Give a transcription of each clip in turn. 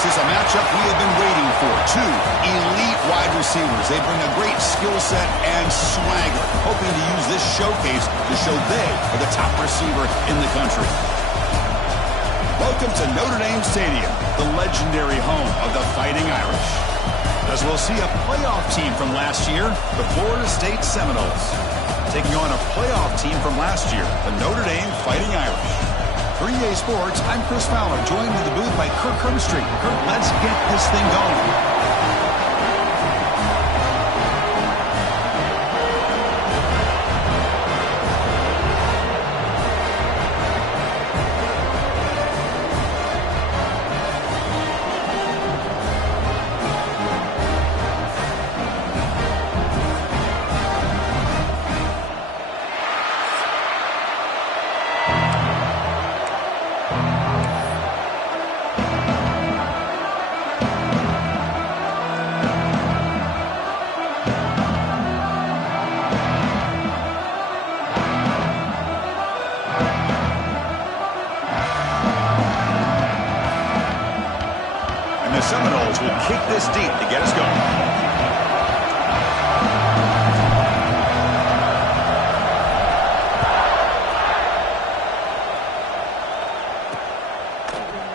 This is a matchup we have been waiting for. Two elite wide receivers. They bring a great skill set and swagger, hoping to use this showcase to show they are the top receiver in the country. Welcome to Notre Dame Stadium, the legendary home of the Fighting Irish. As we'll see a playoff team from last year, the Florida State Seminoles, taking on a playoff team from last year, the Notre Dame Fighting Irish. For EA Sports, I'm Chris Fowler, joined in the booth by Kirk Herbstreit. Kirk, let's get this thing going. The Seminoles will kick this deep to get us going.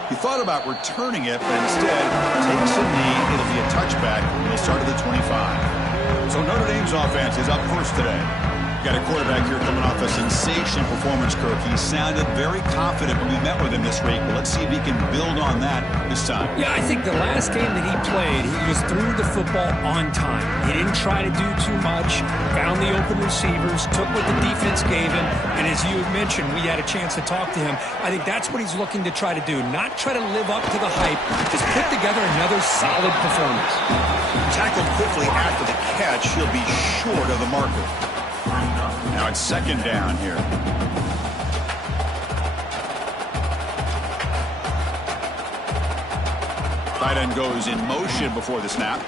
He thought about returning it, but instead takes a knee. It'll be a touchback, and they start at the 25. So Notre Dame's offense is up first today. Got a quarterback here coming off a sensational performance, Kirk. He sounded very confident when we met with him this week. But let's see if he can build on that this time. Yeah, I think the last game that he played, he was threw the football on time. He didn't try to do too much, found the open receivers, took what the defense gave him, and as you had mentioned, we had a chance to talk to him. I think that's what he's looking to try to do, not try to live up to the hype, just put together another solid performance. Tackled quickly after the catch, he'll be short of the marker. Now it's second down here. Tight end goes in motion before the snap.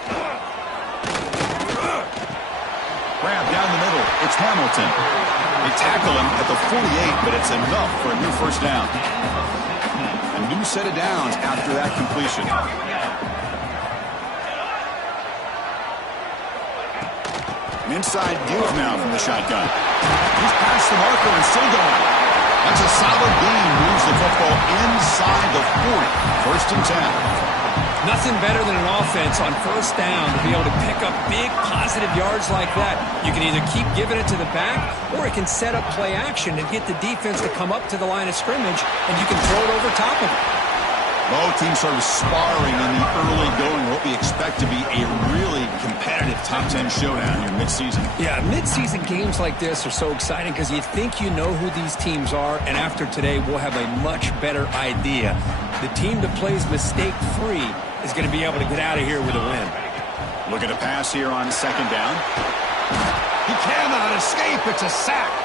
Grab down the middle. It's Hamilton. They tackle him at the 48, but it's enough for a new first down. A new set of downs after that completion. An inside give now from the shotgun. He's past the marker and still going. That's a solid gain. Moves the football inside the 40. First and 10. Nothing better than an offense on first down to be able to pick up big positive yards like that. You can either keep giving it to the back, or it can set up play action and get the defense to come up to the line of scrimmage, and you can throw it over top of it. Both teams sort of sparring in the early going, what we expect to be a really competitive top 10 showdown here mid-season. Yeah, mid-season games like this are so exciting because you think you know who these teams are, and after today we'll have a much better idea. The team that plays mistake-free is going to be able to get out of here with a win. Look at a pass here on second down. He cannot escape. It's a sack.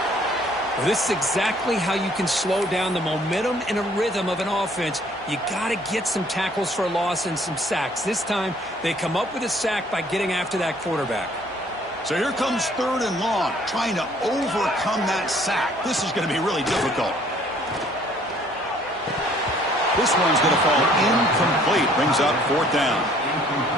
Well, this is exactly how you can slow down the momentum and a rhythm of an offense. You got to get some tackles for a loss and some sacks. This time, they come up with a sack by getting after that quarterback. So here comes third and long, trying to overcome that sack. This is going to be really difficult. This one's going to fall incomplete. Brings up fourth down.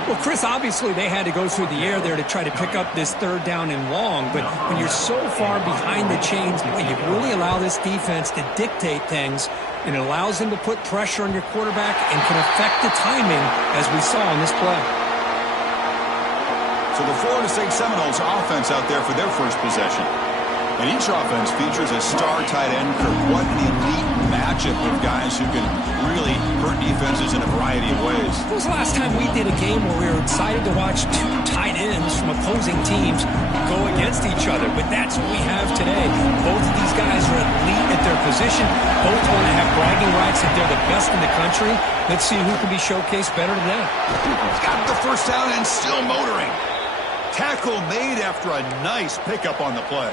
Well, Chris, obviously they had to go through the air there to try to pick up this third down and long, but when you're so far behind the chains, boy, you really allow this defense to dictate things, and it allows them to put pressure on your quarterback and can affect the timing, as we saw in this play. So the Florida State Seminoles offense out there for their first possession. And each offense features a star tight end. What an elite matchup of guys who can really hurt defenses in a variety of ways. When was the last time we did a game where we were excited to watch two tight ends from opposing teams go against each other? But that's what we have today. Both of these guys are elite at their position. Both want to have bragging rights that they're the best in the country. Let's see who can be showcased better than that. He's got the first down and still motoring. Tackle made after a nice pickup on the play.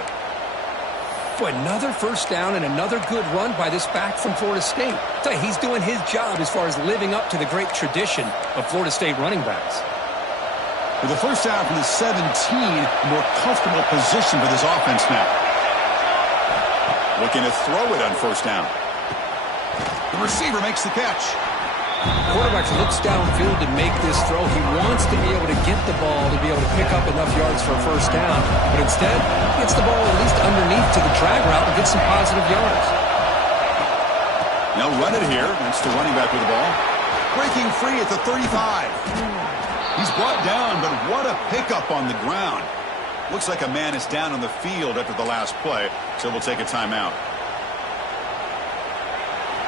Another first down and another good run by this back from Florida State. He's doing his job as far as living up to the great tradition of Florida State running backs. With the first down from the 17, more comfortable position for this offense now. Looking to throw it on first down. The receiver makes the catch. Quarterback looks downfield to make this throw. He wants to be able to get the ball to be able to pick up enough yards for a first down, but instead, he gets the ball at least underneath to the drag route and gets some positive yards. They'll run it here. That's the running back with the ball. Breaking free at the 35. He's brought down, but what a pickup on the ground. Looks like a man is down on the field after the last play, so we'll take a timeout.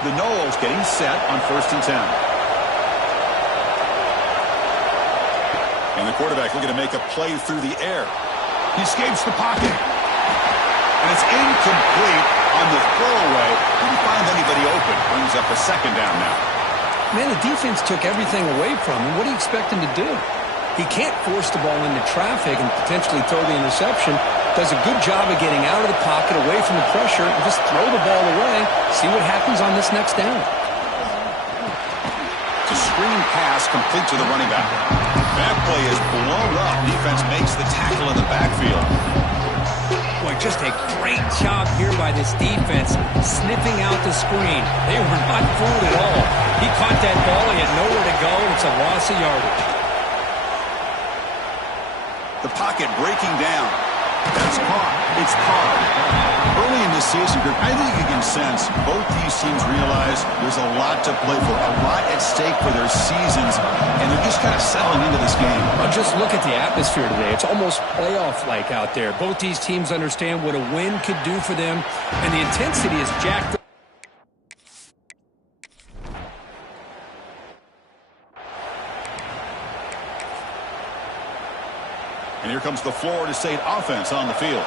The Noles getting set on 1st and 10. And the quarterback looking to make a play through the air. He escapes the pocket. And it's incomplete on the throwaway. Didn't find anybody open. Brings up a 2nd down now. Man, the defense took everything away from him. What do you expect him to do? He can't force the ball into traffic and potentially throw the interception. Does a good job of getting out of the pocket, away from the pressure, and just throw the ball away. See what happens on this next down. It's a screen pass complete to the running back. That play is blown up. Defense makes the tackle in the backfield. Boy, just a great job here by this defense, sniffing out the screen. They were not fooled at all. He caught that ball. He had nowhere to go. It's a loss of yardage. The pocket breaking down. That's caught. It's caught. Early in the season, I think you can sense both these teams realize there's a lot to play for, a lot at stake for their seasons, and they're just kind of settling into this game. Well, just look at the atmosphere today. It's almost playoff-like out there. Both these teams understand what a win could do for them, and the intensity is jacked up. And here comes the Florida State offense on the field.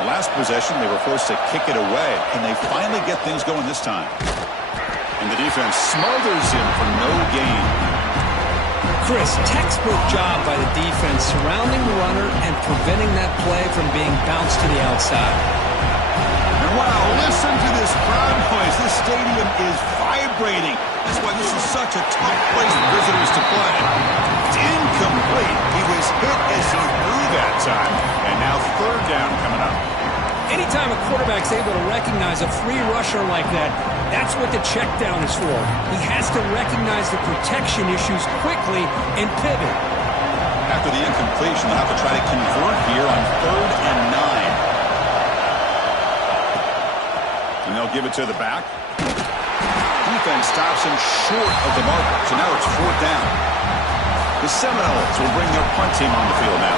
The last possession, they were forced to kick it away. Can they finally get things going this time? And the defense smothers him for no gain. Chris, textbook job by the defense surrounding the runner and preventing that play from being bounced to the outside. And wow, listen to this crowd noise. This stadium is vibrating. That's why this is such a tough place for visitors to play. It's incomplete. He was hit as he threw that time. And now 3rd down coming up. Anytime a quarterback's able to recognize a free rusher like that, that's what the check down is for. He has to recognize the protection issues quickly and pivot. After the incompletion, they'll have to try to convert here on 3rd and 9. And they'll give it to the back. Defense stops him short of the marker. So now it's 4th down. The Seminoles will bring their punt team on the field now.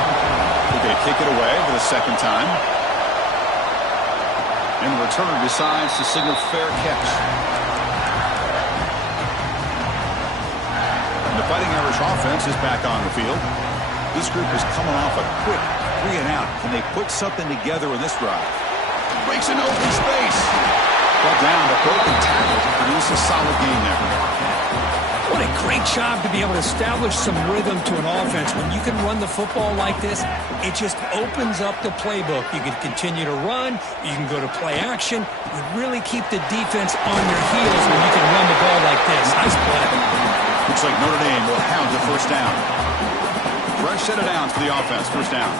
They're going to kick it away for the 2nd time. And the returner decides to signal fair catch. And the Fighting Irish offense is back on the field. This group is coming off a quick 3 and out. Can they put something together in this drive? Breaks an open space. Brought down, but broken tackle to produce a solid gain there. What a great job to be able to establish some rhythm to an offense. When you can run the football like this, it just opens up the playbook. You can continue to run. You can go to play action. You really keep the defense on your heels when you can run the ball like this. Nice play. Looks like Notre Dame will hound the 1st down. Fresh set of downs for the offense. 1st down.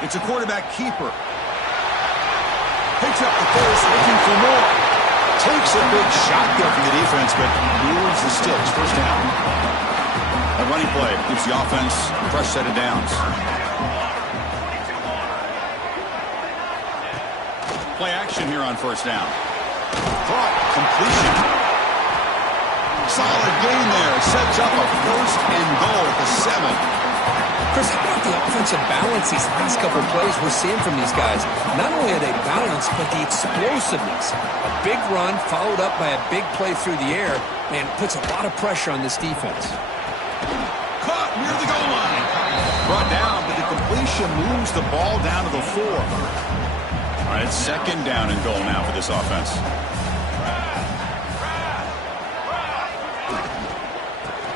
It's a quarterback keeper. Picks up the first, looking for more. Takes a big shot there from the defense, but moves the sticks. 1st down. A running play gives the offense a fresh set of downs. Play action here on 1st down. Caught. Completion. Solid gain there. Sets up a 1st and goal at the 7. Chris, how about the offensive balance these last couple of plays we're seeing from these guys? Not only are they balanced, but the explosiveness. A big run followed up by a big play through the air, man, puts a lot of pressure on this defense. Caught near the goal line. Brought down, but the completion moves the ball down to the 4. All right, it's 2nd down and goal now for this offense.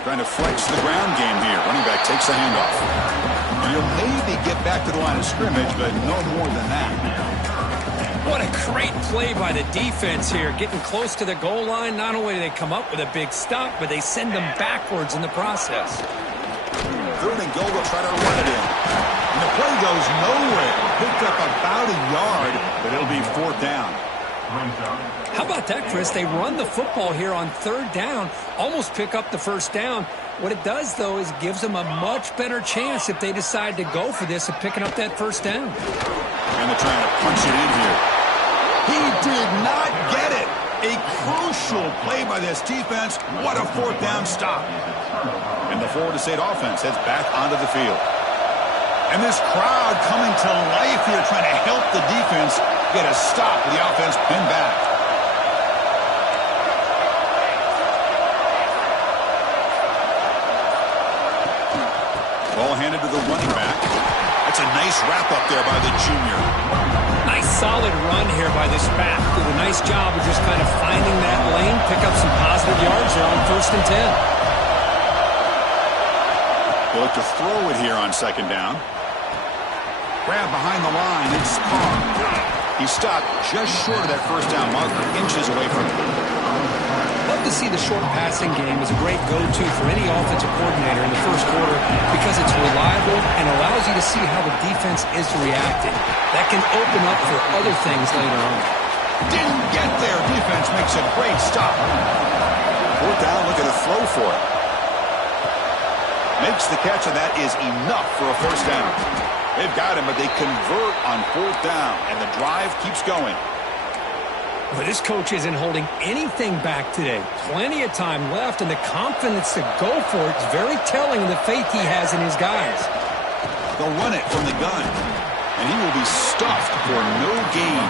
Trying to flex the ground game here. Running back takes the handoff. And he'll maybe get back to the line of scrimmage, but no more than that. What a great play by the defense here. Getting close to the goal line, not only do they come up with a big stop, but they send them backwards in the process. 3rd and goal, they'll try to run it in. And the play goes nowhere. Picked up about a yard, but it'll be 4th down. How about that, Chris? They run the football here on third down, almost pick up the first down. What it does, though, is it gives them a much better chance if they decide to go for this of picking up that first down. And they're trying to punch it in here. He did not get it. A crucial play by this defense. What a fourth down stop. And the Florida State offense heads back onto the field. And this crowd coming to life here, trying to help the defense get a stop with the offense pinned back. Ball handed to the running back. That's a nice wrap up there by the junior. Nice solid run here by this back. Did a nice job of just kind of finding that lane, pick up some positive yards here on 1st and 10. They look to throw it here on 2nd down. Grab behind the line. It's Carr. He stopped just short of that first down marker, inches away from it. Love to see the short passing game as a great go-to for any offensive coordinator in the first quarter because it's reliable and allows you to see how the defense is reacting. That can open up for other things later on. Didn't get there. Defense makes a great stop. 4th down, looking to throw for it. Makes the catch, and that is enough for a first down. They've got him, but they convert on 4th down, and the drive keeps going. But this coach isn't holding anything back today. Plenty of time left, and the confidence to go for it is very telling of the faith he has in his guys. They'll run it from the gun, and he will be stuffed for no gain.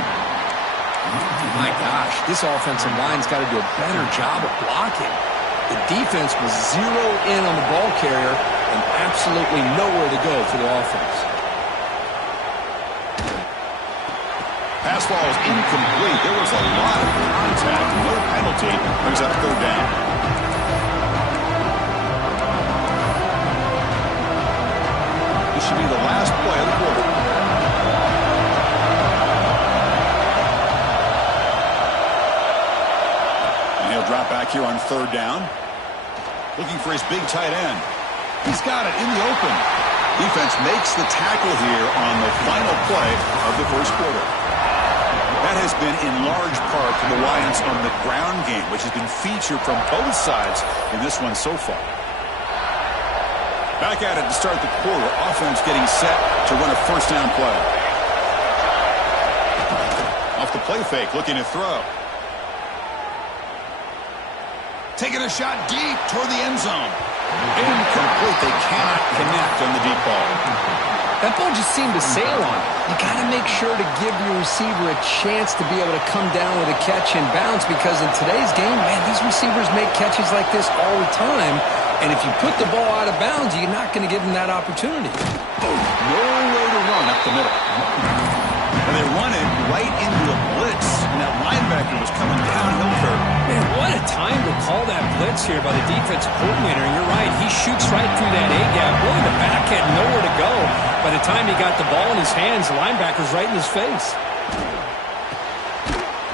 My gosh, this offensive line's got to do a better job of blocking. The defense was zero in on the ball carrier and absolutely nowhere to go for the offense. Pass ball is incomplete. There was a lot of contact. No penalty. Brings up 3rd down. This should be the last play of the quarter. And he'll drop back here on 3rd down. Looking for his big tight end. He's got it in the open. Defense makes the tackle here on the final play of the first quarter. That has been in large part the reliance on the ground game, which has been featured from both sides in this one so far. Back at it to start the quarter. Offense getting set to run a first down play. Off the play fake, looking to throw. Taking a shot deep toward the end zone. Incomplete. They cannot connect on the deep ball. That ball just seemed to sail on it. You got to make sure to give your receiver a chance to be able to come down with a catch and bounce because in today's game, man, these receivers make catches like this all the time. And if you put the ball out of bounds, you're not going to give them that opportunity. Nowhere to run up the middle. And they run it right into a blitz. And that linebacker was coming downhill curve. Man, what a time to call that blitz here by the defensive coordinator. And you're right, he shoots right through that A-gap. Really, the back had nowhere to go. By the time he got the ball in his hands, the linebacker's right in his face.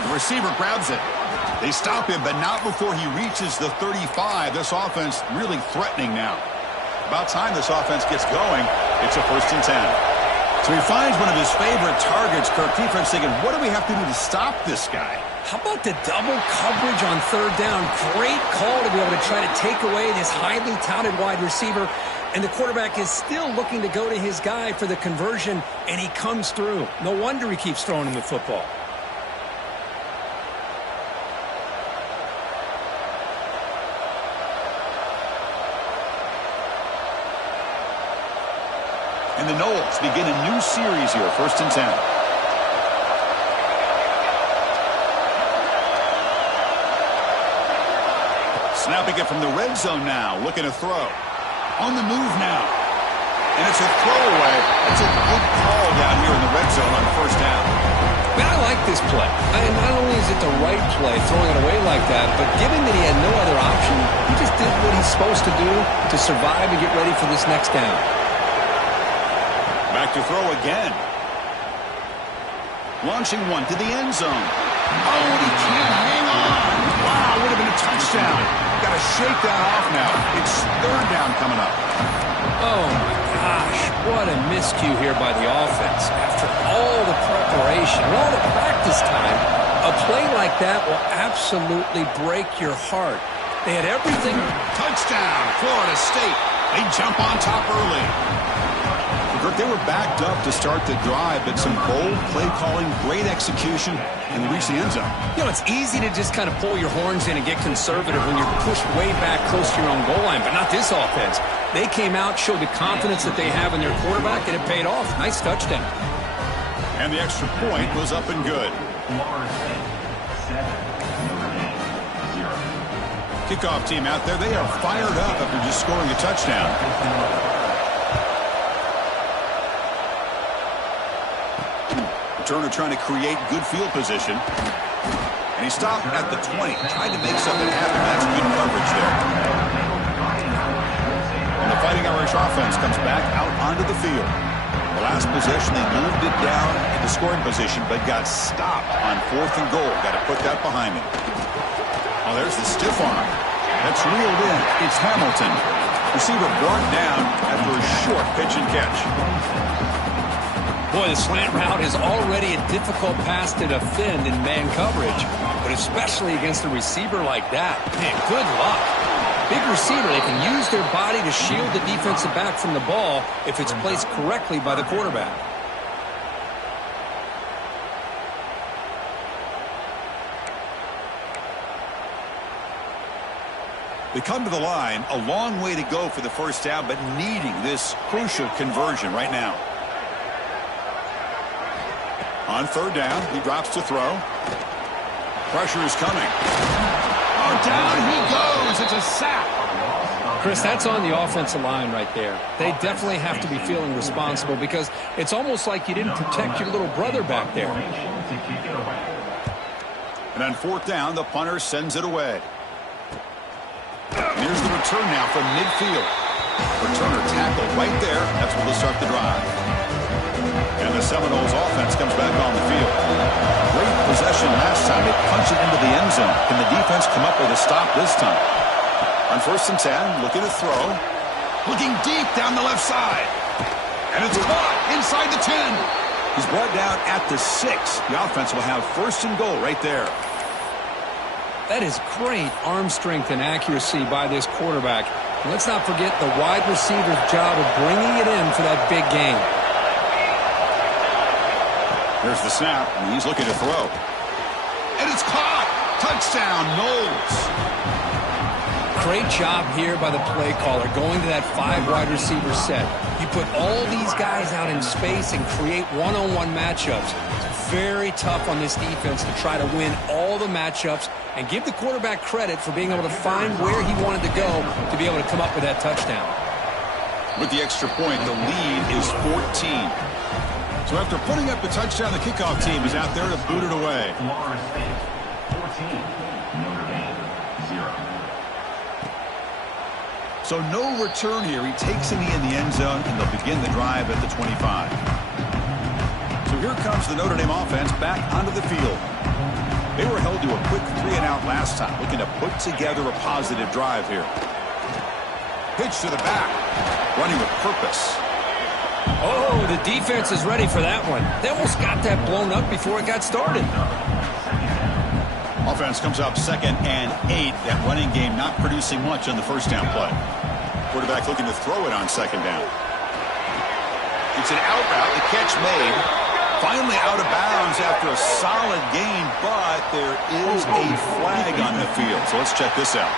The receiver grabs it. They stop him, but not before he reaches the 35. This offense really threatening now. About time this offense gets going. It's a 1st and 10. So he finds one of his favorite targets. Kirk, defense thinking, what do we have to do to stop this guy? How about the double coverage on 3rd down? Great call to be able to try to take away this highly touted wide receiver. And the quarterback is still looking to go to his guy for the conversion, and he comes through. No wonder he keeps throwing him the football. And the Noles begin a new series here, 1st and 10. Snapping it from the red zone now, looking to throw. On the move now. And it's a throwaway. That's a good call down here in the red zone on 1st down. Man, I like this play. Not only is it the right play, throwing it away like that, but given that he had no other option, he just did what he's supposed to do to survive and get ready for this next down. Back to throw again. Launching one to the end zone. Oh, and he can't hang on. Wow, would have been a touchdown. Got to shake that off now. It's 3rd down coming up. Oh, my gosh. What a miscue here by the offense. After all the preparation, all the practice time, A play like that will absolutely break your heart. They had everything. Touchdown, Florida State. They jump on top early. They were backed up to start the drive, but some bold play calling, great execution, and they reached the end zone. You know, it's easy to just kind of pull your horns in and get conservative when you're pushed way back close to your own goal line, but not this offense. They came out, showed the confidence that they have in their quarterback, and it paid off. Nice touchdown. And the extra point was up and good. Kickoff team out there, they are fired up after just scoring a touchdown. Turner trying to create good field position. And he stopped at the 20, trying to make something happen. That's good coverage there. And the Fighting Irish offense comes back out onto the field. The last possession, they moved it down into scoring position, but got stopped on 4th and goal. Got to put that behind them. Oh, there's the stiff arm. That's reeled in. It's Hamilton. Receiver brought down after a short pitch and catch. Boy, the slant route is already a difficult pass to defend in man coverage, but especially against a receiver like that. Man, good luck. Big receiver, they can use their body to shield the defensive back from the ball if it's placed correctly by the quarterback. They come to the line, a long way to go for the first down, but needing this crucial conversion right now. On 3rd down, he drops to throw. Pressure is coming. Oh, down he goes. It's a sack. Chris, that's on the offensive line right there. They definitely have to be feeling responsible because it's almost like you didn't protect your little brother back there. And on 4th down, the punter sends it away. And here's the return now from midfield. Returner tackled right there. That's where they'll start the drive. And the Seminoles offense comes back on the field. Great possession last time. They punch it into the end zone. Can the defense come up with a stop this time? On 1st and 10, looking to throw. Looking deep down the left side. And it's caught inside the 10. He's brought down at the 6. The offense will have 1st and goal right there. That is great arm strength and accuracy by this quarterback. And let's not forget the wide receiver's job of bringing it in for that big game. There's the snap, and he's looking to throw. And it's caught! Touchdown, Knowles! Great job here by the play caller, going to that 5 wide receiver set. You put all these guys out in space and create one-on-one matchups. It's very tough on this defense to try to win all the matchups and give the quarterback credit for being able to find where he wanted to go to be able to come up with that touchdown. With the extra point, the lead is 14. So after putting up the touchdown, the kickoff team is out there to boot it away. Florida State 14, Notre Dame 0. So no return here. He takes it in the end zone, and they'll begin the drive at the 25. So here comes the Notre Dame offense back onto the field. They were held to a quick 3-and-out last time, looking to put together a positive drive here. Pitch to the back, running with purpose. Oh, the defense is ready for that one. They almost got that blown up before it got started. Offense comes up 2nd and 8. That running game not producing much on the first down play. Quarterback looking to throw it on 2nd down. It's an out route. The catch made. Finally out of bounds after a solid gain, but there is a flag on the field. So let's check this out.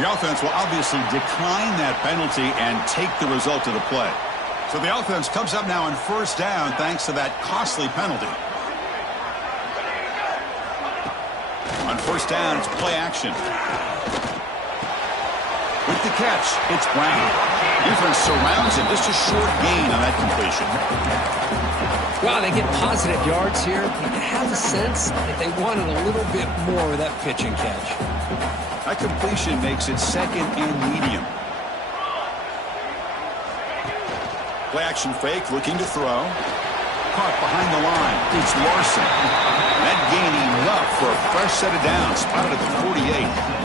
The offense will obviously decline that penalty and take the result of the play. So the offense comes up now on 1st down thanks to that costly penalty. On 1st down, it's play action. With the catch, it's Brown. Defense surrounds him. Just a short gain on that completion. Wow, they get positive yards here. You have a sense that they wanted a little bit more of that pitch and catch. That completion makes it 2nd and medium. Play action fake, looking to throw. Caught behind the line. It's Larson. That gain enough for a fresh set of downs. Spotted at the 48.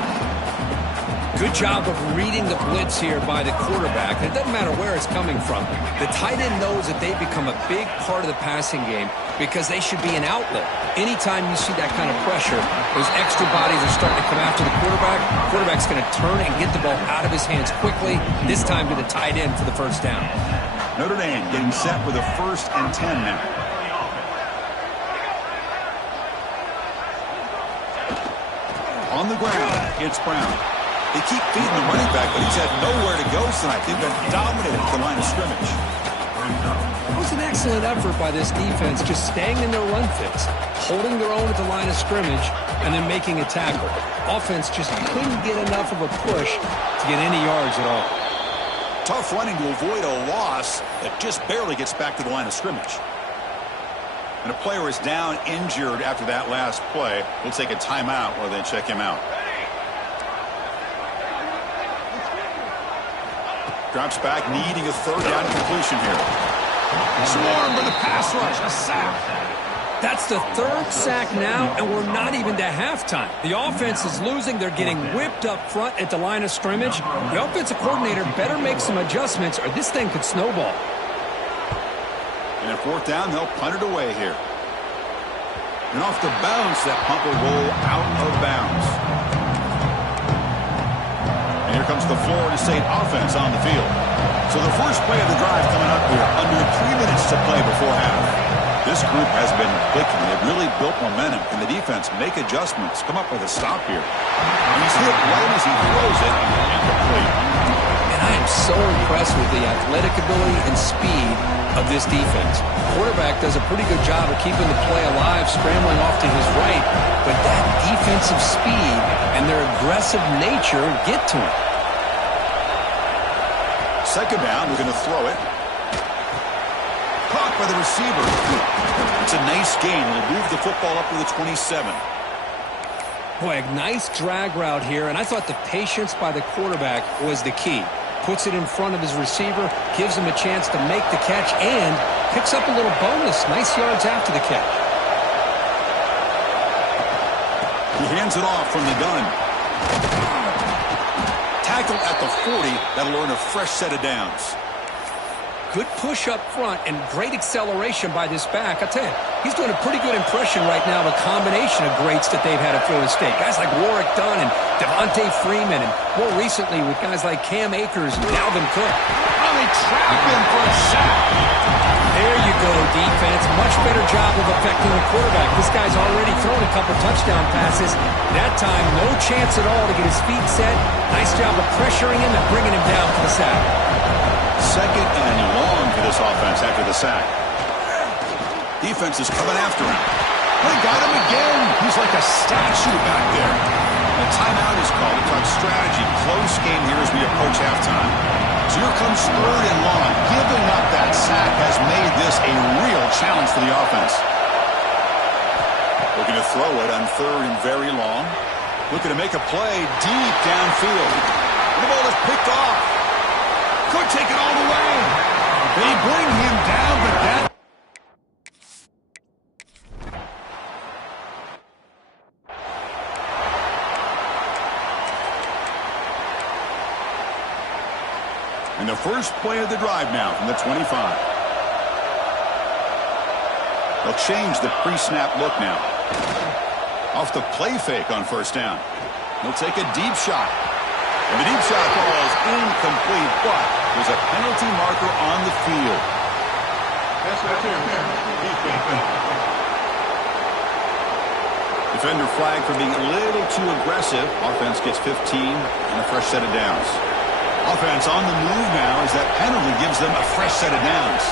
Good job of reading the blitz here by the quarterback. It doesn't matter where it's coming from. The tight end knows that they become a big part of the passing game. because they should be an outlet. Anytime you see that kind of pressure, those extra bodies are starting to come after the quarterback. Quarterback's going to turn and get the ball out of his hands quickly, this time to the tight end for the first down. Notre Dame getting set with a 1st and 10 now. On the ground, it's Brown. They keep feeding the running back, but he's had nowhere to go tonight. They've been dominated at the line of scrimmage. It was an excellent effort by this defense, just staying in their run fits, holding their own at the line of scrimmage, and then making a tackle. Offense just couldn't get enough of a push to get any yards at all. Tough running to avoid a loss that just barely gets back to the line of scrimmage. And a player is down injured after that last play. We'll take a timeout or then check him out. Drops back, needing a 3rd down completion here. Swarm for the pass rush, a sack. That's the 3rd sack now, and we're not even to halftime. The offense is losing. They're getting whipped up front at the line of scrimmage. The offensive coordinator better make some adjustments, or this thing could snowball. And at 4th down, they'll punt it away here. And off the bounce, that punt will roll out of bounds. And here comes the Florida State offense on the field. So the first play of the drive coming up here, under 3 minutes to play before half. This group has been clicking. They've really built momentum. Can the defense make adjustments? Come up with a stop here. And he's hit right as he throws it. Incomplete. And I am so impressed with the athletic ability and speed of this defense. Quarterback does a pretty good job of keeping the play alive, scrambling off to his right. But that defensive speed and their aggressive nature get to him. 2nd down, we're going to throw it. Caught by the receiver. It's a nice gain. We'll move the football up to the 27. Boy, a nice drag route here, and I thought the patience by the quarterback was the key. Puts it in front of his receiver, gives him a chance to make the catch, and picks up a little bonus. Nice yards after the catch. He hands it off from the gun. Tackle at the 40. That'll earn a fresh set of downs. Good push up front and great acceleration by this back. I tell you, he's doing a pretty good impression right now of a combination of greats that they've had at Florida State. Guys like Warwick Dunn and Devontae Freeman, and more recently with guys like Cam Akers and Dalvin Cook. Oh, they trap him for a sack. There you go, defense. Much better job of affecting the quarterback. This guy's already thrown a couple touchdown passes. That time, no chance at all to get his feet set. Nice job of pressuring him and bringing him down for the sack. 2nd and long for this offense after the sack. Defense is coming after him. They got him again. He's like a statue back there. A timeout is called to talk strategy. Close game here as we approach halftime. So here comes 3rd and long. Giving up that sack has made this a real challenge for the offense. Looking to throw it on 3rd and very long. Looking to make a play deep downfield. And the ball is picked off. Could take it all the way. They bring him down, but that... And the first play of the drive now from the 25. They'll change the pre-snap look now. Off the play fake on 1st down. He'll take a deep shot. And the deep shot ball is incomplete, but there's a penalty marker on the field. Defender flag for being a little too aggressive. Offense gets 15 and a fresh set of downs. Offense on the move now as that penalty gives them a fresh set of downs.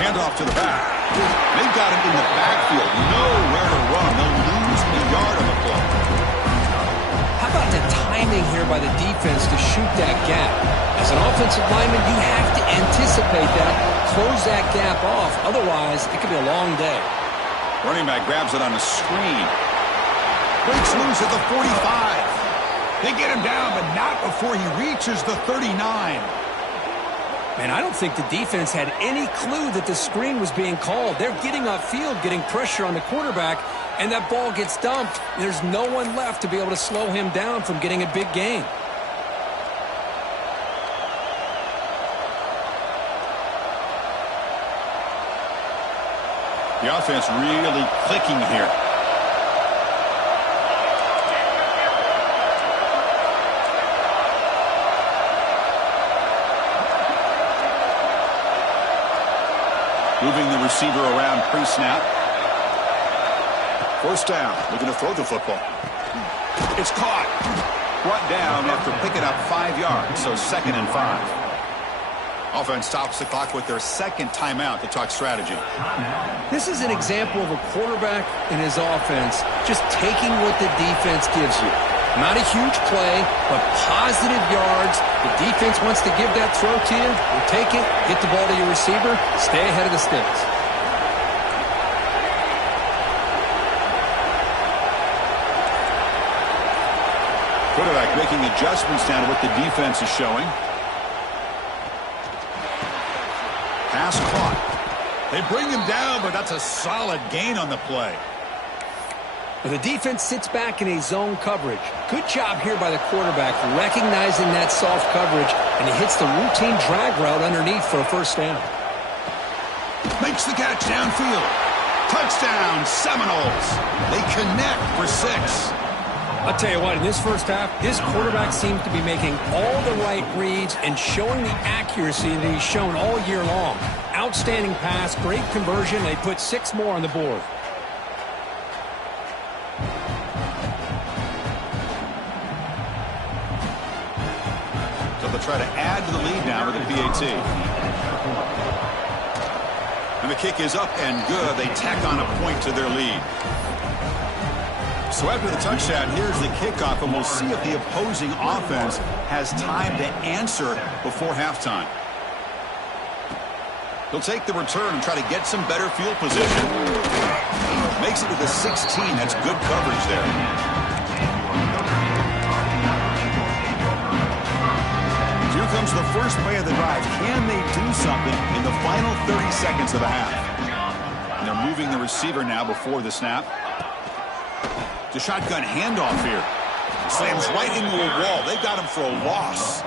Handoff to the back. They've got him in the backfield. Nowhere to run. They'll lose a yard on the play. How about the timing here by the defense to shoot that gap? As an offensive lineman, you have to anticipate that, close that gap off. Otherwise, it could be a long day. Running back grabs it on a screen. Breaks loose at the 45. They get him down, but not before he reaches the 39. Man, I don't think the defense had any clue that the screen was being called. They're getting upfield, getting pressure on the quarterback, and that ball gets dumped. There's no one left to be able to slow him down from getting a big gain. The offense really clicking here. Moving the receiver around pre-snap. First down, looking to throw the football. It's caught. Brought down after picking up 5 yards, so 2nd and 5. Offense stops the clock with their second timeout to talk strategy. This is an example of a quarterback and his offense just taking what the defense gives you. Not a huge play, but positive yards. The defense wants to give that throw to you. You take it, get the ball to your receiver, stay ahead of the sticks. Quarterback making adjustments down to what the defense is showing. Pass caught. They bring him down, but that's a solid gain on the play. The defense sits back in a zone coverage. Good job here by the quarterback recognizing that soft coverage, and he hits the routine drag route underneath for a first down. Makes the catch downfield. Touchdown, Seminoles. They connect for 6. I'll tell you what, in this first half, this quarterback seems to be making all the right reads and showing the accuracy that he's shown all year long. Outstanding pass, great conversion. They put 6 more on the board. So they'll try to add to the lead now with the PAT. And the kick is up and good. They tack on a point to their lead. So after the touchdown, here's the kickoff, and we'll see if the opposing offense has time to answer before halftime. He'll take the return and try to get some better field position. Makes it to the 16. That's good coverage there. Here comes the first play of the drive. Can they do something in the final 30 seconds of the half? And they're moving the receiver now before the snap. The shotgun handoff here. Slams right into a wall. They got him for a loss.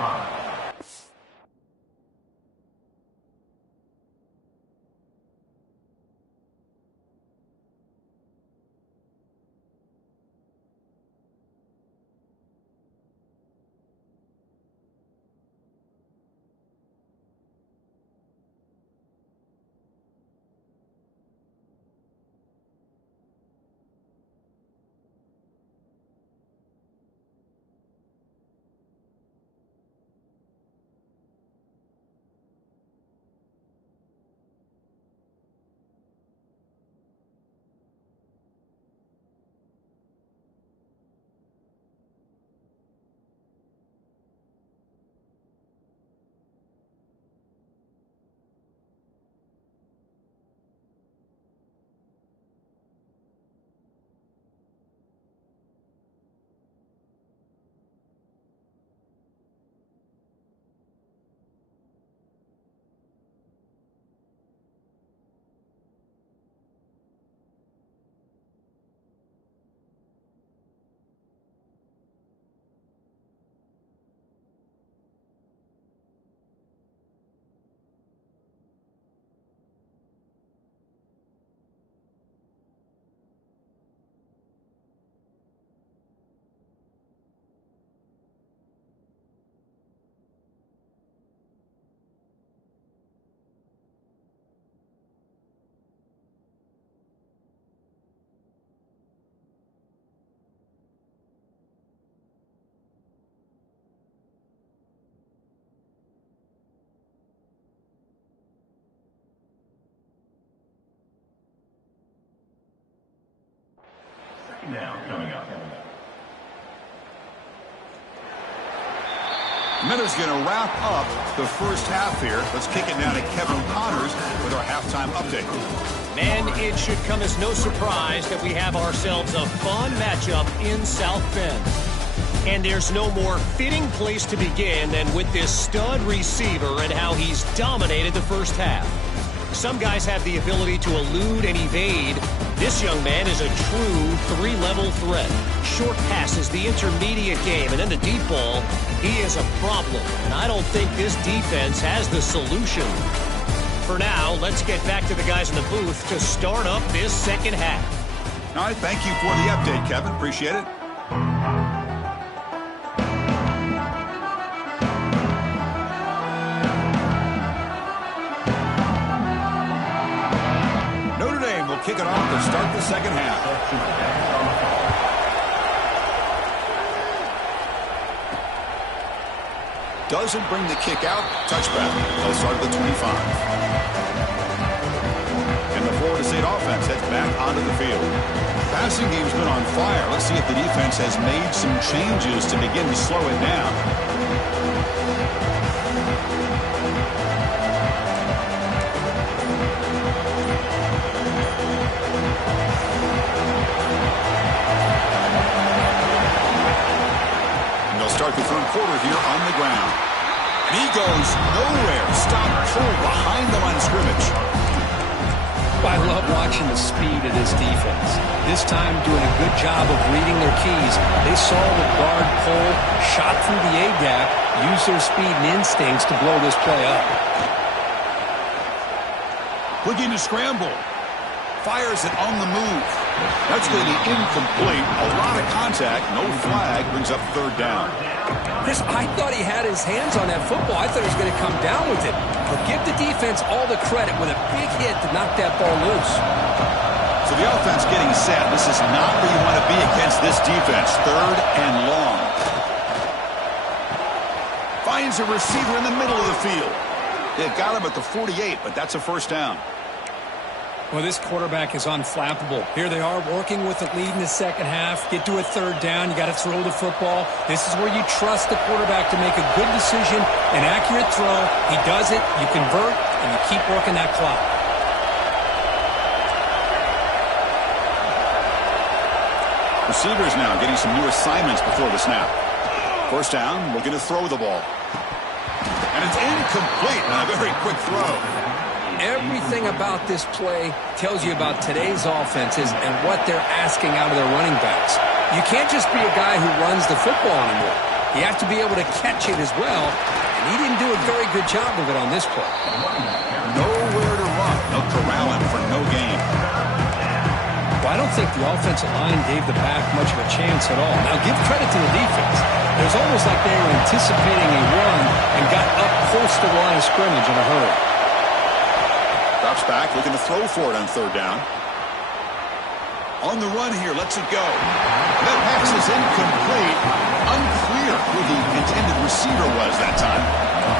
Now coming up. Miller's going to wrap up the first half here. Let's kick it down to Kevin Connors with our halftime update. Man, it should come as no surprise that we have ourselves a fun matchup in South Bend. And there's no more fitting place to begin than with this stud receiver and how he's dominated the first half. Some guys have the ability to elude and evade. This young man is a true three-level threat. Short passes, the intermediate game, and then the deep ball. He is a problem, and I don't think this defense has the solution. For now, let's get back to the guys in the booth to start up this second half. All right, thank you for the update, Kevin. Appreciate it. Notre Dame will kick it off to start the second half. Doesn't bring the kick out. Touchback. They'll start at the 25. And the Florida State offense heads back onto the field. Passing game's been on fire. Let's see if the defense has made some changes to begin to slow it down. And they'll start the third quarter here on the ground. And he goes nowhere. Stop pull behind the line of scrimmage. I love watching the speed of this defense. This time doing a good job of reading their keys. They saw the guard pull, shot through the A-gap, used their speed and instincts to blow this play up. Looking to scramble. Fires it on the move. That's going to be incomplete. A lot of contact. No flag. Brings up third down. Chris, I thought he had his hands on that football. I thought he was going to come down with it. But give the defense all the credit with a big hit to knock that ball loose. So the offense getting set. This is not where you want to be against this defense. Third and long. Finds a receiver in the middle of the field. They got him at the 48, but that's a first down. Well, this quarterback is unflappable. Here they are working with the lead in the second half. Get to a third down. You got to throw the football. This is where you trust the quarterback to make a good decision, an accurate throw. He does it, you convert, and you keep working that clock. Receivers now getting some new assignments before the snap. First down, looking to throw the ball. And it's incomplete on a very quick throw. Everything about this play tells you about today's offenses and what they're asking out of their running backs. You can't just be a guy who runs the football anymore. You have to be able to catch it as well, and he didn't do a very good job of it on this play. Nowhere to run. No corralling for no gain. Well, I don't think the offensive line gave the back much of a chance at all. Now, give credit to the defense. It was almost like they were anticipating a run and got up close to the line of scrimmage in a hurry. Drops back, looking to throw for it on third down. On the run here, lets it go. That pass is incomplete. Unclear who the intended receiver was that time.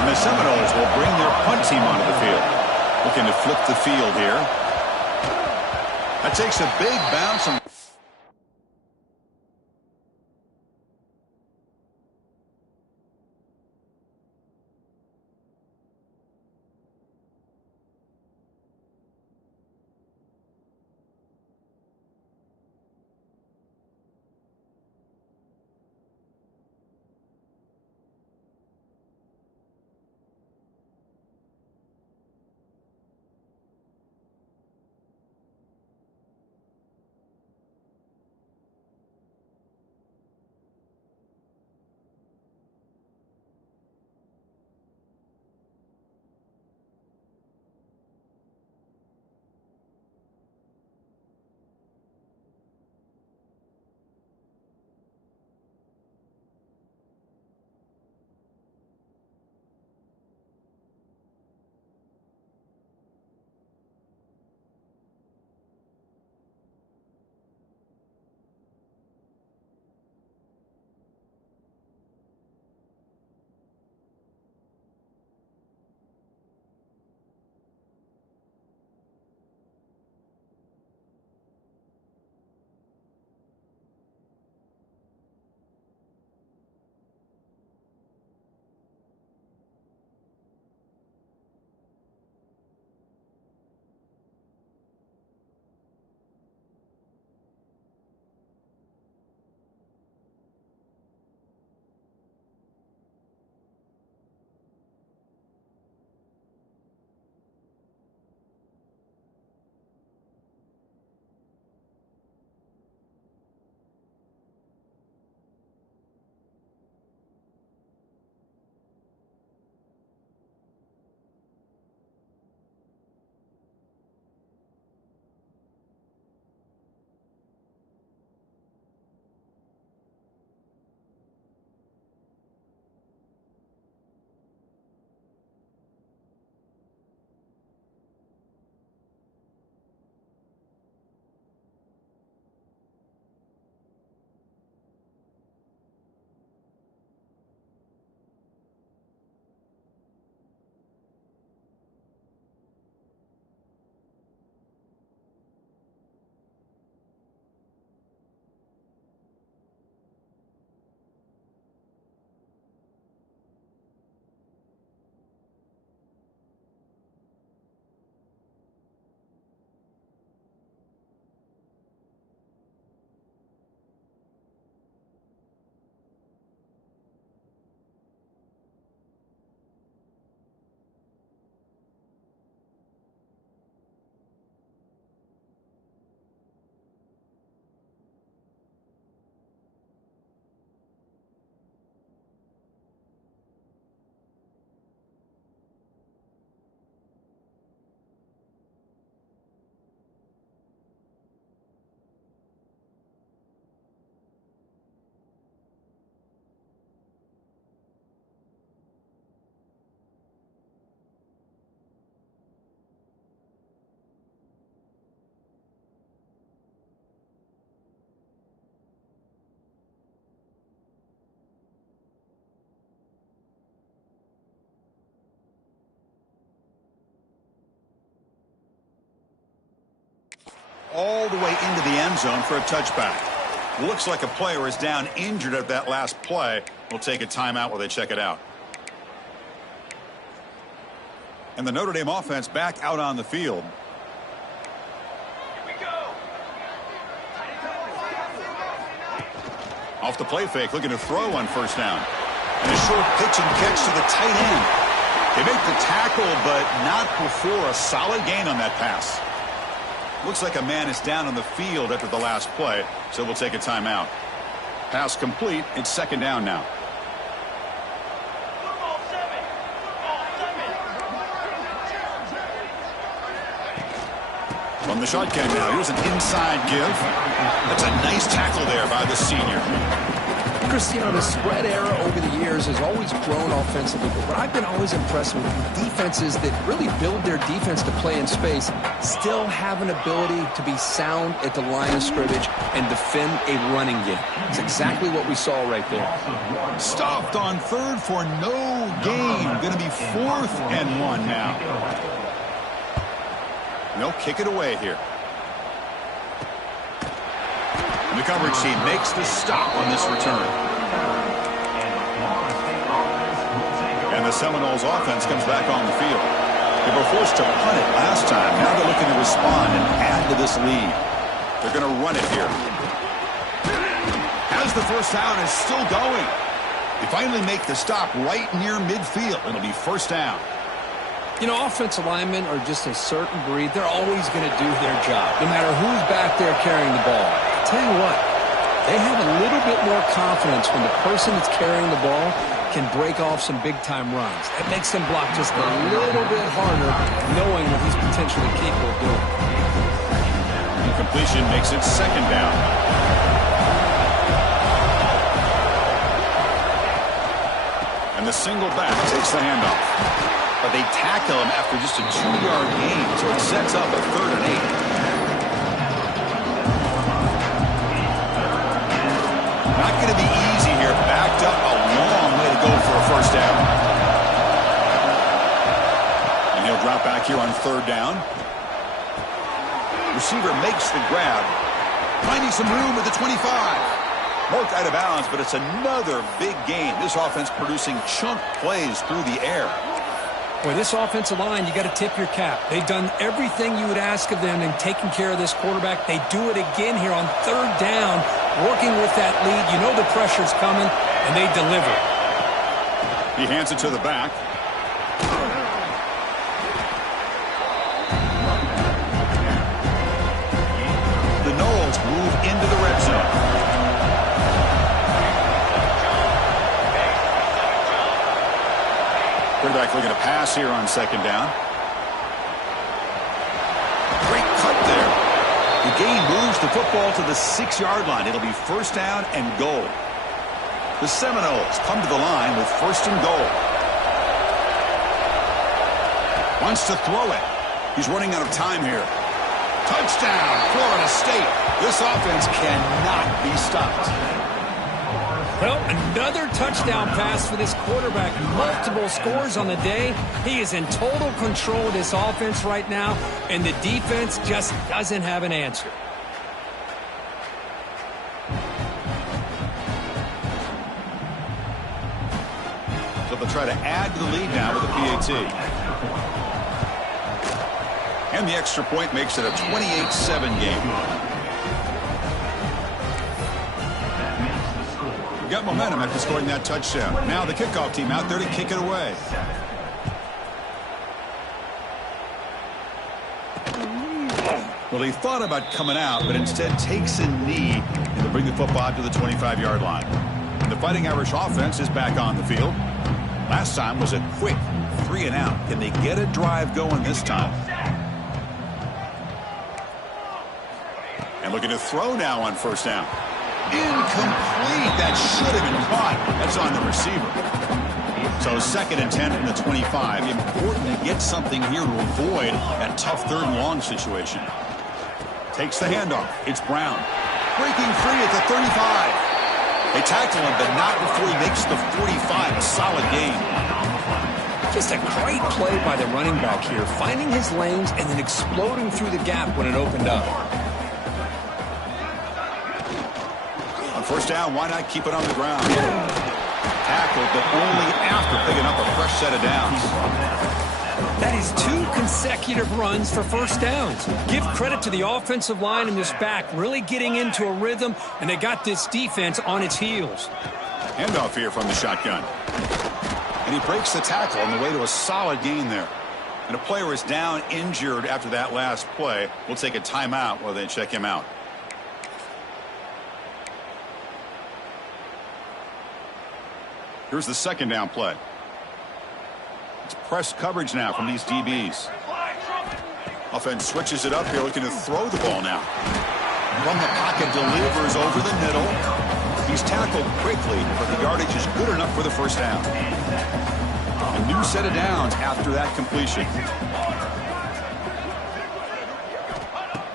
And the Seminoles will bring their punt team onto the field. Looking to flip the field here. That takes a big bounce. all the way into the end zone for a touchback. Looks like a player is down injured at that last play. We'll take a timeout while they check it out. And the Notre Dame offense back out on the field. Off the play fake, looking to throw on first down. And a short pitch and catch to the tight end. They make the tackle, but not before a solid gain on that pass. Looks like a man is down on the field after the last play, so we'll take a timeout. Pass complete. It's second down now. From the shotgun now, here's an inside give. That's a nice tackle there by the senior. Cristiano, the spread era over the years has always grown offensively, but what I've been always impressed with defenses that really build their defense to play in space still have an ability to be sound at the line of scrimmage and defend a running game. It's exactly what we saw right there. Stopped on third for no gain. Going to be 4th and 1 now. They'll kick it away here. The coverage team makes the stop on this return. And the Seminoles offense comes back on the field. They were forced to punt it last time. Now they're looking to respond and add to this lead. They're going to run it here. As the first down is still going. They finally make the stop right near midfield. It'll be first down. You know, offensive linemen are just a certain breed. They're always going to do their job, no matter who's back there carrying the ball. I'll tell you what, they have a little bit more confidence when the person that's carrying the ball can break off some big-time runs. That makes them block just a little bit harder, knowing what he's potentially capable of doing. Completion makes it second down. And the single back takes the handoff. But they tackle him after just a 2-yard gain, so it sets up a 3rd and 8. Not going to be easy here. Backed up a long way to go for a first down. And he'll drop back here on 3rd down. Receiver makes the grab. Finding some room at the 25. Marked out of bounds, but it's another big gain. This offense producing chunk plays through the air. Boy, this offensive line, you got to tip your cap. They've done everything you would ask of them in taking care of this quarterback. They do it again here on 3rd down, working with that lead. You know the pressure's coming, and they deliver. He hands it to the back. The Noles move into the red zone. Quarterback looking to pass here on 2nd down. Great cut there. The gain moves the football to the 6-yard line. It'll be first down and goal. The Seminoles come to the line with 1st and goal. Wants to throw it. He's running out of time here. Touchdown, Florida State. This offense cannot be stopped. Well, another touchdown pass for this quarterback. Multiple scores on the day. He is in total control of this offense right now, and the defense just doesn't have an answer. So they'll try to add to the lead now with a PAT. And the extra point makes it a 28-7 game. Got momentum after scoring that touchdown. Now the kickoff team out there to kick it away. Well, he thought about coming out, but instead takes a knee to bring the football to the 25-yard line. And the Fighting Irish offense is back on the field. Last time was a quick 3 and out. Can they get a drive going this time? And looking to throw now on first down. Incomplete. That should have been caught. That's on the receiver. So 2nd and 10 from the 25. Important to get something here to avoid that tough 3rd and long situation. Takes the handoff. It's Brown. Breaking free at the 35. They tackle him, but not before he makes the 45. A solid gain. Just a great play by the running back here, finding his lanes and then exploding through the gap when it opened up. first down, why not keep it on the ground? Tackled, but only after picking up a fresh set of downs. That is 2 consecutive runs for first downs. Give credit to the offensive line and this back really getting into a rhythm, and they got this defense on its heels. Handoff here from the shotgun. And he breaks the tackle on the way to a solid gain there. And a player is down injured after that last play. We'll take a timeout while they check him out. Here's the second down play. It's press coverage now from these DBs. Offense switches it up here, looking to throw the ball now. From the pocket, delivers over the middle. He's tackled quickly, but the yardage is good enough for the first down. A new set of downs after that completion.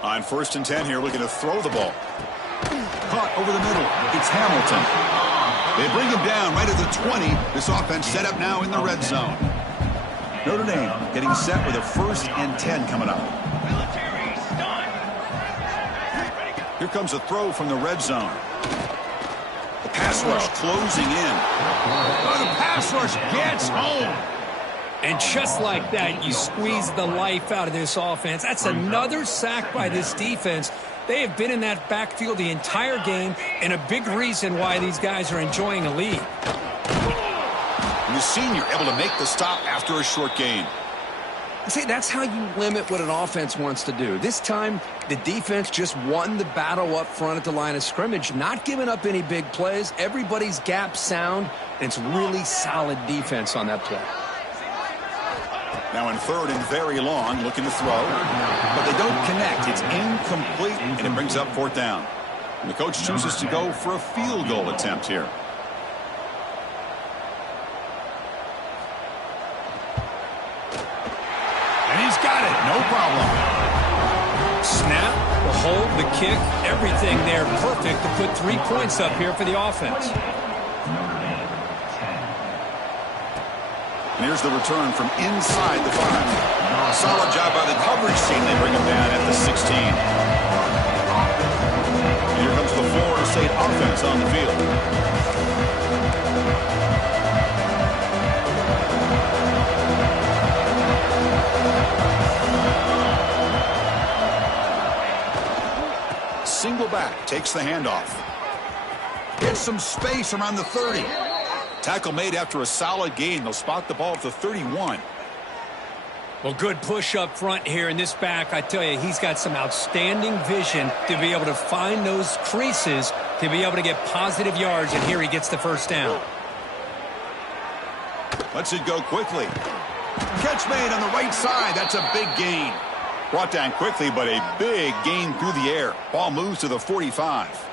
On 1st and 10 here, looking to throw the ball. Caught over the middle. It's Hamilton. They bring him down right at the 20. This offense set up now in the red zone. Notre Dame getting set with a 1st and 10 coming up. Here comes a throw from the red zone. The pass rush closing in. Oh, the pass rush gets home. And just like that, you squeeze the life out of this offense. That's another sack by this defense. They have been in that backfield the entire game, and a big reason why these guys are enjoying a lead. And the senior able to make the stop after a short gain. See, that's how you limit what an offense wants to do. This time, the defense just won the battle up front at the line of scrimmage, not giving up any big plays. Everybody's gap sound, and it's really solid defense on that play. Now in 3rd and very long, looking to throw, but they don't connect. It's incomplete, and it brings up 4th down. And the coach chooses to go for a field goal attempt here. And he's got it, no problem. Snap, the hold, the kick, everything there perfect to put 3 points up here for the offense. And here's the return from inside the 5. A solid job by the coverage team. They bring him down at the 16. And here comes the Florida State offense on the field. Single back, takes the handoff. Gets some space around the 30. Tackle made after a solid gain. They'll spot the ball at the 31. Well, good push up front here in this back. I tell you, he's got some outstanding vision to be able to find those creases, to be able to get positive yards, and here he gets the first down. Lets it go quickly. Catch made on the right side. That's a big gain. Brought down quickly, but a big gain through the air. Ball moves to the 45.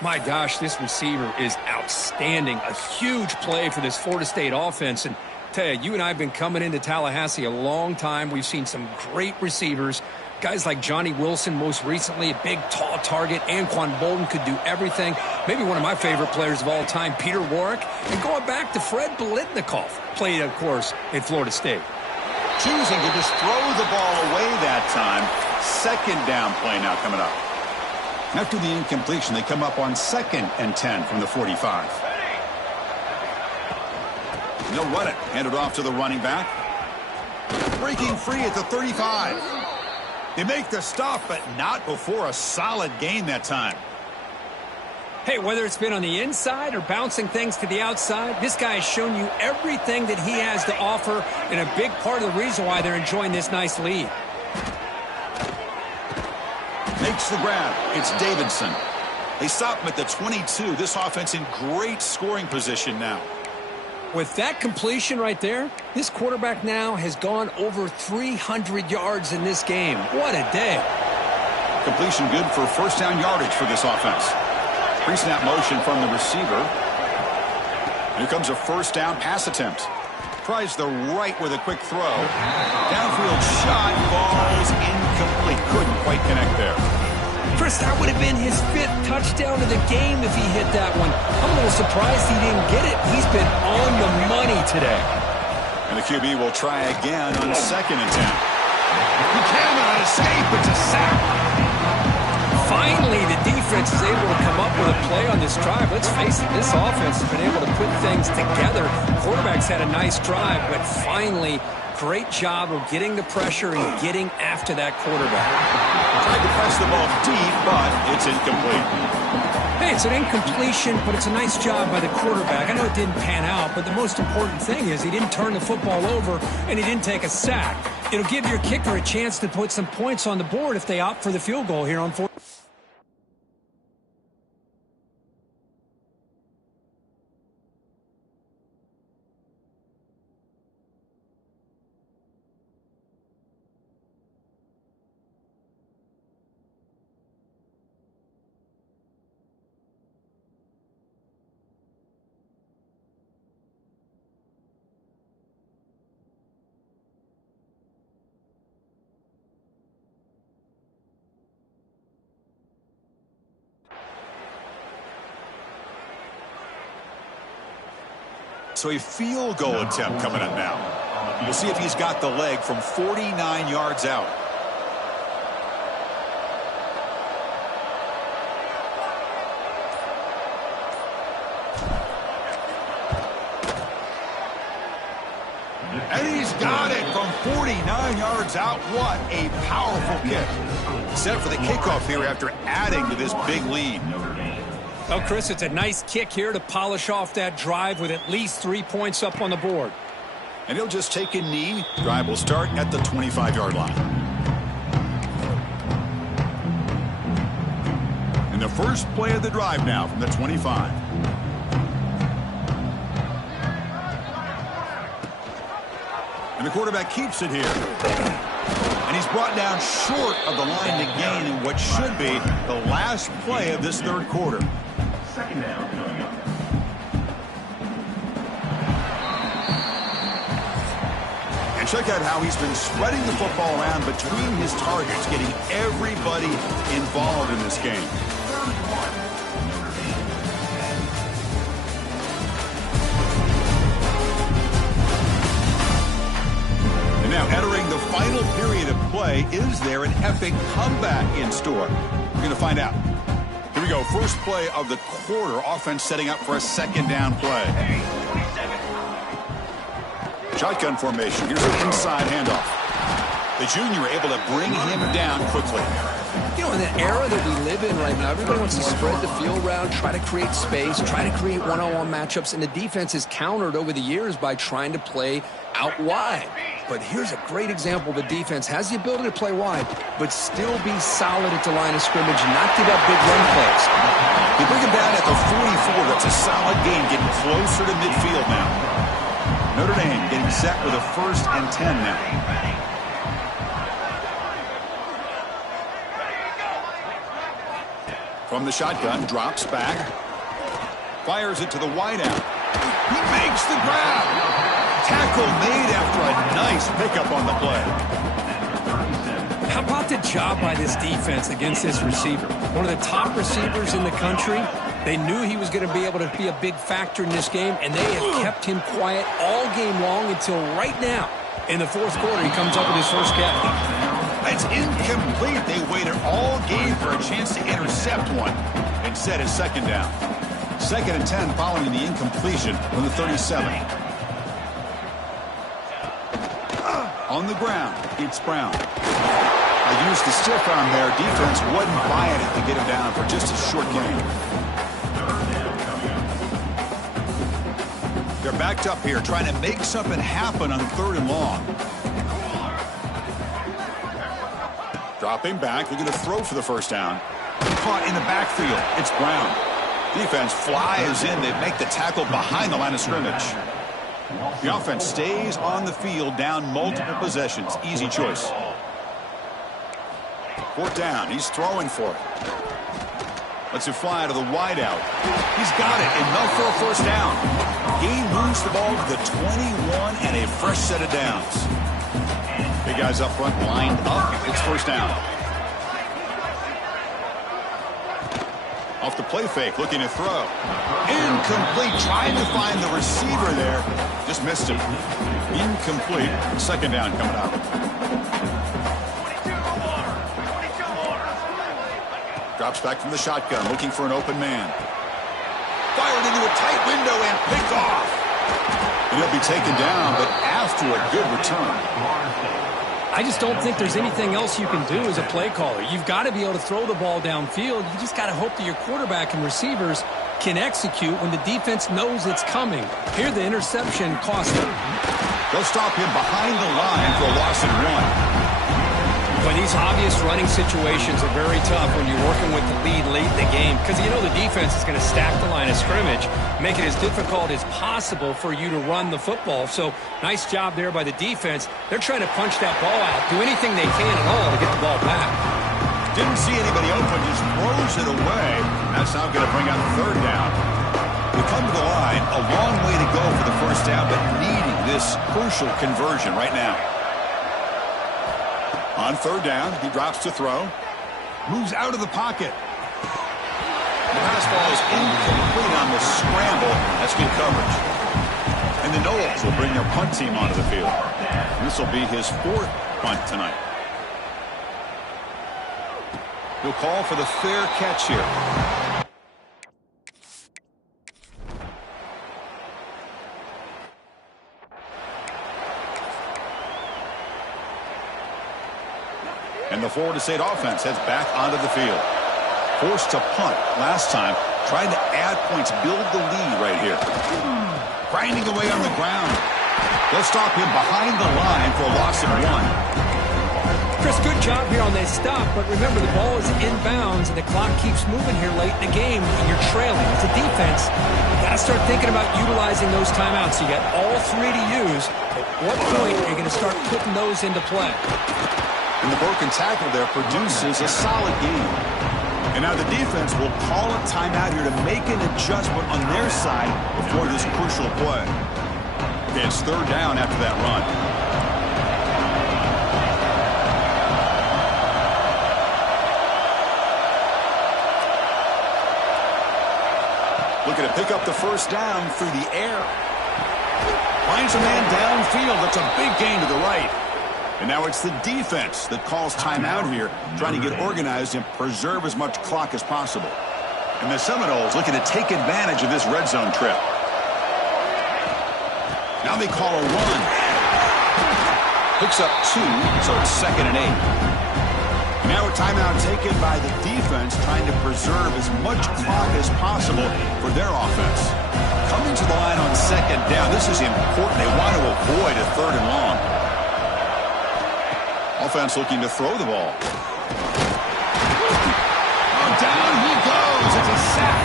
My gosh, this receiver is outstanding. A huge play for this Florida State offense. And tell you, you and I have been coming into Tallahassee a long time. We've seen some great receivers. Guys like Johnny Wilson, most recently, a big, tall target. Anquan Bolden could do everything. Maybe one of my favorite players of all time, Peter Warwick. And going back to Fred Biletnikoff, played, of course, at Florida State. Choosing to just throw the ball away that time. 2nd down play now coming up. After the incompletion, they come up on 2nd and 10 from the 45. And they'll run it. Hand it off to the running back. Breaking free at the 35. They make the stop, but not before a solid gain that time. Hey, whether it's been on the inside or bouncing things to the outside, this guy has shown you everything that he has to offer, and a big part of the reason why they're enjoying this nice lead. Makes the grab. It's Davidson. They stop him at the 22. This offense in great scoring position now. With that completion right there, this quarterback now has gone over 300 yards in this game. What a day. Completion good for 1st down yardage for this offense. Pre-snap motion from the receiver. Here comes a 1st down pass attempt. Tries the right with a quick throw. Downfield shot, falls incomplete. Couldn't quite connect there. Chris, that would have been his 5th touchdown of the game if he hit that one. I'm a little surprised he didn't get it. He's been on the money today. And the QB will try again on 2nd and 10. He cannot escape. It's a sack. Finally, the defense is able to come up with a play on this drive. Let's face it, this offense has been able to put things together. Quarterback's had a nice drive, but finally, great job of getting the pressure and getting after that quarterback. Tried to press the ball deep, but it's incomplete. Hey, it's an incompletion, but it's a nice job by the quarterback. I know it didn't pan out, but the most important thing is he didn't turn the football over and he didn't take a sack. It'll give your kicker a chance to put some points on the board if they opt for the field goal here on 4th. So a field goal attempt coming up now. We'll see if he's got the leg from 49 yards out. And he's got it from 49 yards out. What a powerful kick. Set for the kickoff here after adding to this big lead. Well, Chris, it's a nice kick here to polish off that drive with at least 3 points up on the board. And he'll just take a knee. Drive will start at the 25-yard line. And the first play of the drive now from the 25. And the quarterback keeps it here. And he's brought down short of the line to gain in what should be the last play of this third quarter. Second down coming up. And check out how he's been spreading the football around between his targets, getting everybody involved in this game. And now entering the final period of play, is there an epic comeback in store? We're going to find out. Here we go. First play of the quarter. Offense setting up for a second down play. Shotgun formation. Here's an inside handoff. The junior able to bring him down quickly. You know, in the era that we live in right now, everybody wants to spread the field around, try to create space, try to create one-on-one matchups, and the defense is countered over the years by trying to play out wide. But here's a great example. The defense has the ability to play wide, but still be solid at the line of scrimmage, not give up big run plays. They bring him down at the 44. That's a solid game, getting closer to midfield now. Notre Dame getting set with a 1st and 10 now. From the shotgun, drops back. Fires it to the wideout. He makes the grab. Tackle made after a nice pickup on the play. How about the job by this defense against this receiver? One of the top receivers in the country. They knew he was going to be able to be a big factor in this game, and they have kept him quiet all game long until right now. In the 4th quarter, he comes up with his first catch. It's incomplete. They waited all game for a chance to intercept one. Instead, it's second down. 2nd and 10 following the incompletion from the 37. On the ground, it's Brown. I used the stiff arm there. Defense wasn't buying it to get him down for just a short game. They're backed up here trying to make something happen on 3rd and long. Dropping back, looking to throw for the first down. Caught in the backfield. It's Brown. Defense flies in. They make the tackle behind the line of scrimmage. The offense stays on the field, down multiple possessions. Easy choice. 4th down. He's throwing for it. Lets it fly to the wideout. He's got it. Enough for a 1st down. Gain moves the ball to the 21 and a fresh set of downs. Big guys up front lined up. It's 1st down. Off the play fake, looking to throw. Incomplete, trying to find the receiver there. Just missed him. Incomplete. 2nd down coming up. Drops back from the shotgun, looking for an open man. Fired into a tight window and picked off. And he'll be taken down, but after a good return. I just don't think there's anything else you can do as a play caller. You've got to be able to throw the ball downfield. You just got to hope that your quarterback and receivers can execute when the defense knows it's coming. Here, the interception cost them. They'll stop him behind the line for a loss of 1. But these obvious running situations are very tough when you're working with the lead late in the game because you know the defense is going to stack the line of scrimmage, make it as difficult as possible for you to run the football. So nice job there by the defense. They're trying to punch that ball out, do anything they can at all to get the ball back. Didn't see anybody open, just throws it away. That's now going to bring out third down. We come to the line, a long way to go for the first down, but needing this crucial conversion right now. On third down, he drops to throw. Moves out of the pocket. The pass ball is incomplete on the scramble. That's good coverage. And the Noles will bring their punt team onto the field. This will be his 4th punt tonight. He'll call for the fair catch here. And the Florida State offense heads back onto the field. Forced to punt last time, trying to add points, build the lead right here. Grinding away on the ground. They'll stop him behind the line for a loss of 1. Chris, good job here on that stop, but remember the ball is inbounds and the clock keeps moving here late in the game and you're trailing. It's a defense. You got to start thinking about utilizing those timeouts. You got all 3 to use. At what point are you going to start putting those into play? And the broken tackle there produces a solid gain. And now the defense will call a timeout here to make an adjustment on their side before this crucial play. Okay, it's third down after that run. Looking to pick up the first down through the air. Finds a man downfield. That's a big gain to the right. And now it's the defense that calls timeout here, trying to get organized and preserve as much clock as possible. And the Seminoles looking to take advantage of this red zone trip. Now they call a run. Picks up 2, so it's 2nd and 8. Now a timeout taken by the defense, trying to preserve as much clock as possible for their offense. Coming to the line on 2nd down, this is important. They want to avoid a 3rd and long. Offense looking to throw the ball. Oh, down he goes. It's a sack.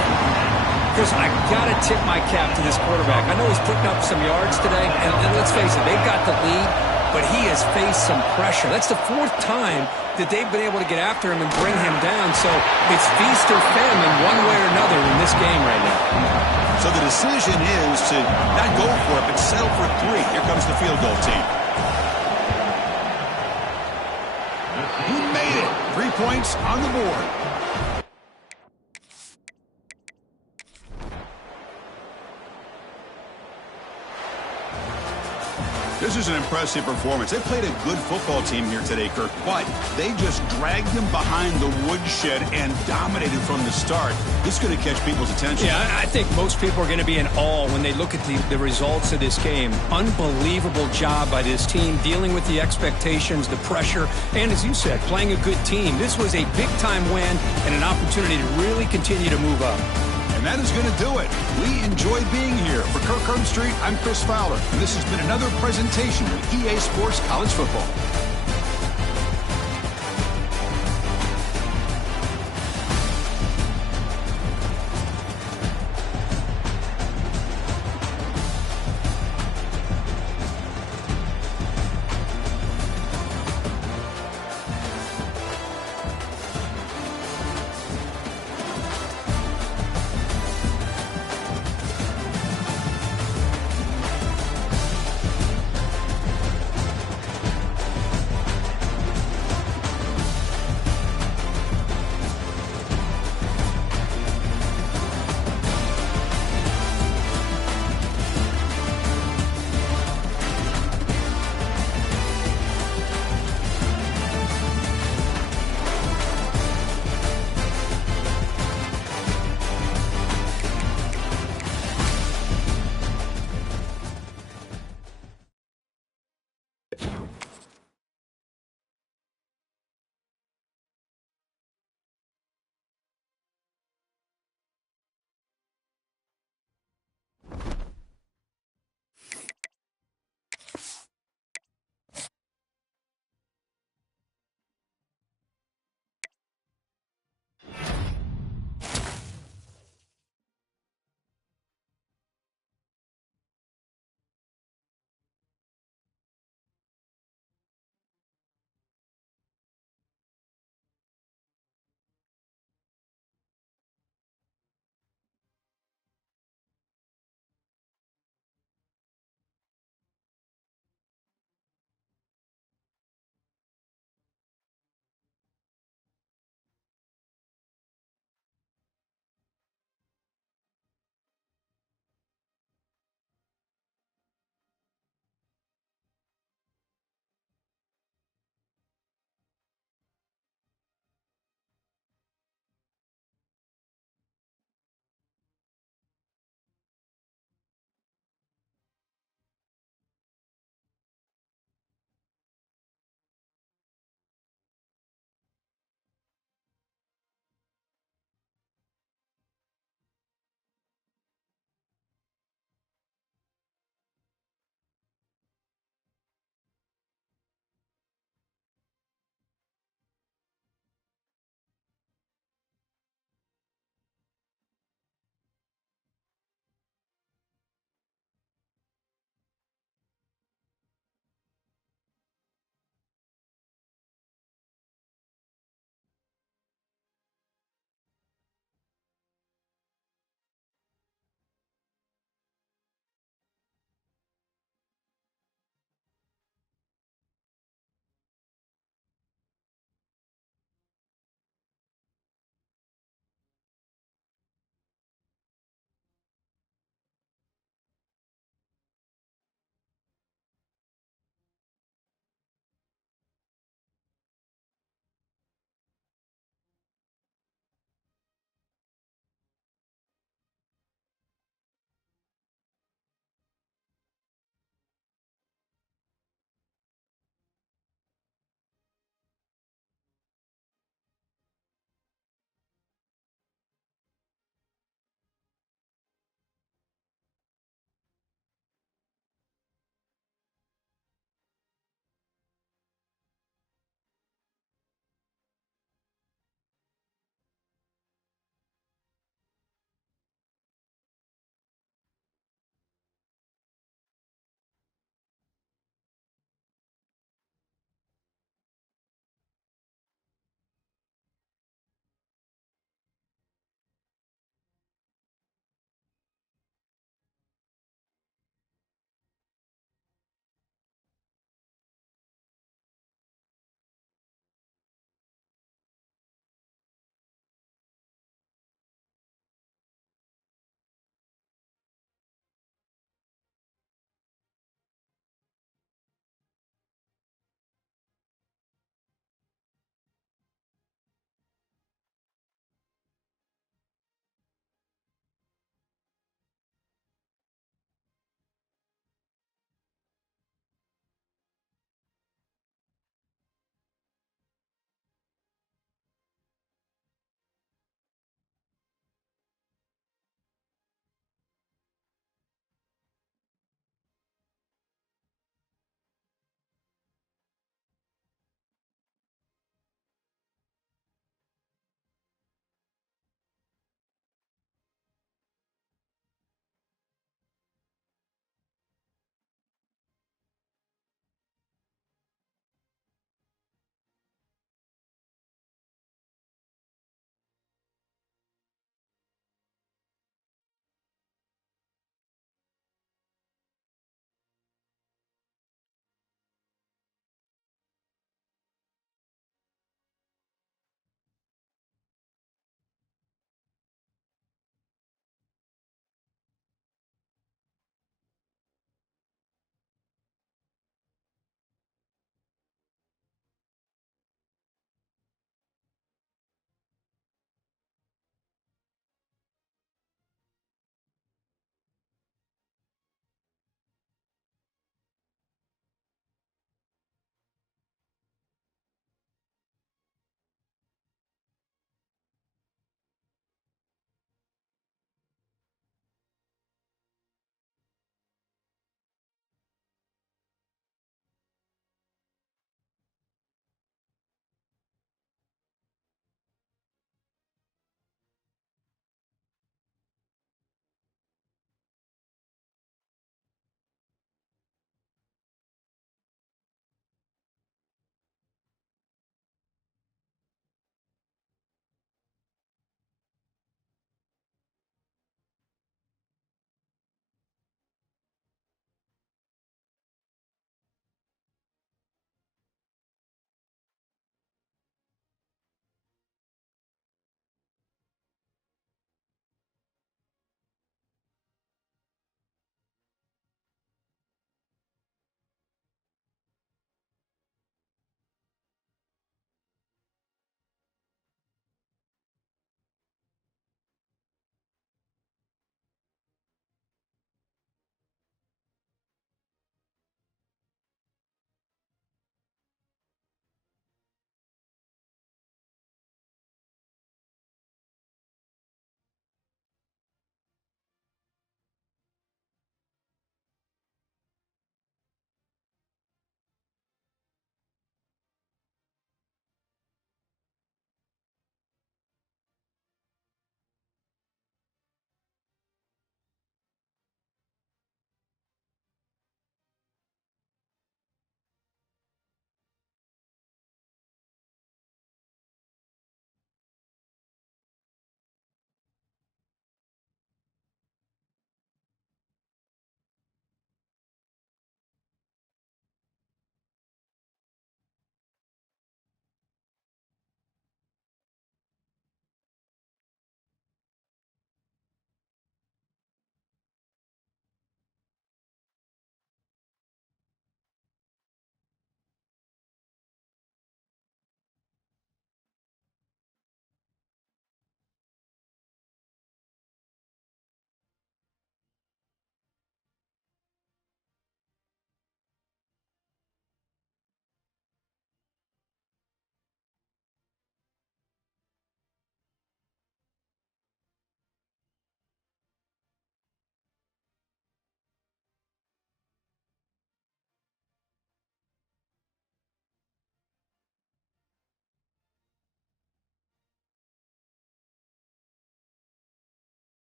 Chris, I got to tip my cap to this quarterback. I know he's putting up some yards today, and let's face it, they've got the lead, but he has faced some pressure. That's the 4th time that they've been able to get after him and bring him down. So it's feast or famine one way or another in this game right now. So the decision is to not go for it, but settle for 3. Here comes the field goal team. He made it. 3 points on the board. This is an impressive performance. They played a good football team here today, Kirk, but they just dragged them behind the woodshed and dominated from the start. This is going to catch people's attention. Yeah, I think most people are going to be in awe when they look at the results of this game. Unbelievable job by this team, dealing with the expectations, the pressure, and as you said, playing a good team. This was a big-time win and an opportunity to really continue to move up. And that is going to do it. We enjoy being here. For Kirk Herbstreit, I'm Chris Fowler, and this has been another presentation of EA Sports College Football.